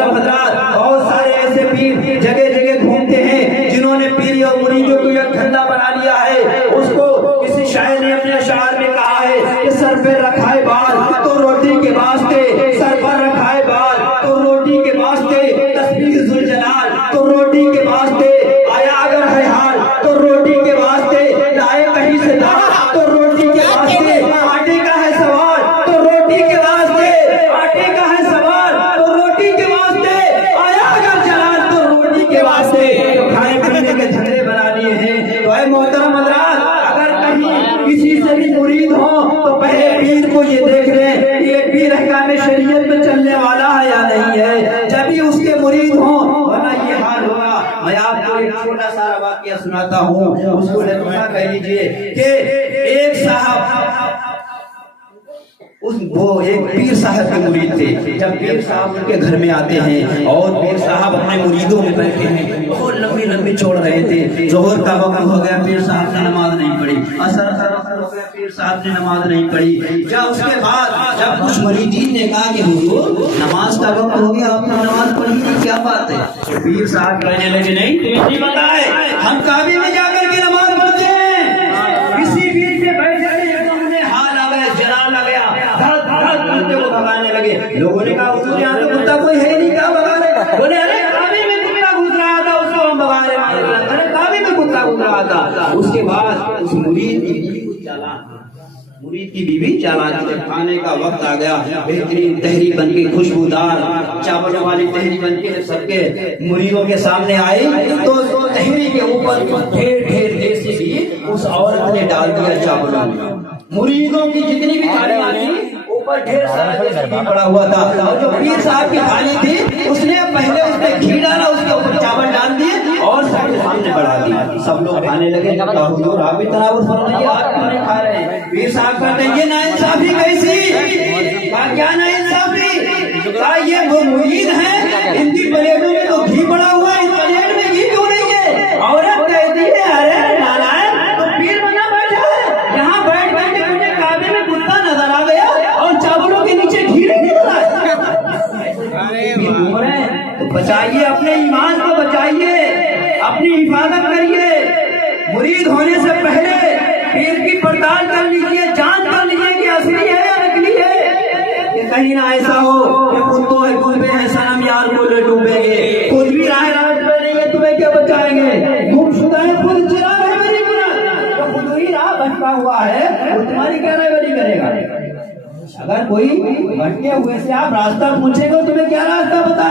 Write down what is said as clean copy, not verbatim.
حضرات بہت سارے ایسے پیر جگہ جگہ گھومتے ہیں جنہوں نے پیری اور مریدوں کو یک دھندا بنا لیا ہے. اس کو کسی شاعر نے اپنے اشعار میں کہا ہے کہ سر پہ رکھا ہے بال تو روٹی کے واسطے، سر پر رکھا ہے بال تو روٹی کے واسطے، تسبیح ذوالجلال تو روٹی کے واسطے، آیا اگر ہے حال تو روٹی کے واسطے، لائے کہیں سے دال تو روٹی کے واسطے، آٹے کا ہے سوال تو روٹی کے واسطے، آٹے کا ہے سوال تو روٹی کے واسطے، آیا اگر جلال تو روٹی کے واسطے. کھانے پینے کے دھندے بنا لیے ہیں. تو اے محترم حضرات، اگر کہیں کسی سے بھی مرید ہو تو پہلے پیر کو یہ دیکھ لیں کہ یہ پیر احکام شریعت میں چلنے والا ہے یا نہیں ہے، جب ہی اس کے مرید ہوں، ورنہ یہ حال ہوگا. میں آپ کو ایک چھوٹا سا واقعہ سناتا ہوں، اس کو لطیفہ کہہ لیجئے کہ ایک صاحب وہ ایک پیر صاحب کے مرید تھے. جب پیر صاحب ان کے گھر میں آتے ہیں اور پیر صاحب اپنے مریدوں میں بیٹھے ہیں، بہت لمبی لمبی چھوڑ رہے تھے. ظہر کا وقت ہو گیا، پیر صاحب نے نماز نہیں پڑھی. عصر کا وقت ہو گیا، پیر صاحب نے نماز نہیں پڑھی. جب اس کے بعد جب کچھ مریدین نے کہا کہ حضور نماز کا وقت ہو گیا، آپ نے نماز پڑھی نہیں، کیا بات ہے؟ پیر صاحب کہنے لگے نہیں تمہیں نہیں پتا ہے، ہم کعبے میں جا کر کے نماز پڑھتے ہیں. کسی بیچ میں بیٹھ جائے انہیں حال آ گیا، جلال آ گیا، کو بھگانے لگے. لوگوں نے کہا حضور یہاں تو کتا کوئی ہے نہیں، کیا بھگا رہے؟ بولے ارے کعبے میں کتا گھس رہا تھا، اس کو ہم بھگا رہے ہیں. ارے کعبے میں کتا گھس رہا تھا. اس کے بعد اس مرید کی بیوی چالاک جب کھانے کا وقت آ گیا، بہترین تحری بن کے خوشبودار چاولوں والی تحری بن کے سب کے مریدوں کے سامنے آئی تو تحری کے اوپر ڈھیر ڈھیر دیسی گھی اس عورت نے ڈال دیا چاولوں میں. مریدوں کی جتنی بھی تھالیاں تھیں اوپر ڈھیر سارا دیسی گھی پڑا ہوا تھا، اور جو پیر صاحب کی تھالی تھی اس نے پہلے اس میں گھی ڈالا، اس کے اوپر چاول ڈال دیے اور سب کے سامنے بڑھا دیا. سب لوگ کھانے لگے. حضور آپ بھی تناول فرمائیے، آپ کیوں نہیں کھا رہے ہیں؟ پیر صاحب کہتے ہیں یہ ناانصافی کیسی؟ کیا ناانصافی؟ کہا یہ وہ مرید ہیں، ان کی پلیٹوں میں تو گھی پڑا ہوا ہے، اس پلیٹ میں گھی کیوں نہیں ہے؟ عورت کہتی ہے ارے نالائق تو پیر بنا بیٹھا ہے، یہاں بیٹھ بیٹھ کے مجھے کعبے میں کتا نظر آ گیا اور چاولوں کے نیچے گھی نہیں نظر آیا. تو بچائیے اپنے ایمان کو، بچائیے اپنی حفاظت کریے. مرید ہونے سے پہلے پیر کی پڑتال کر لیجیے، جانچ کر لیجیے کہ اصلی ہے یا نکلی ہے، کہ کہیں نہ ایسا ہو کہ خود تو ہے خود میں ہے صنم یار کو لے ڈوبیں گے، خود بھی راہ راست میں نہیں ہے تمہیں کیا بچائیں گے، گم شدہ ہے خود چراغ ہے میری گناہ، جو خود ہی راہ بھٹکا ہوا ہے وہ تمہاری کیا رہبری کرے گا. اگر کوئی بھٹکے ہوئے سے آپ راستہ پوچھیں گے تمہیں کیا راستہ بتائے گا؟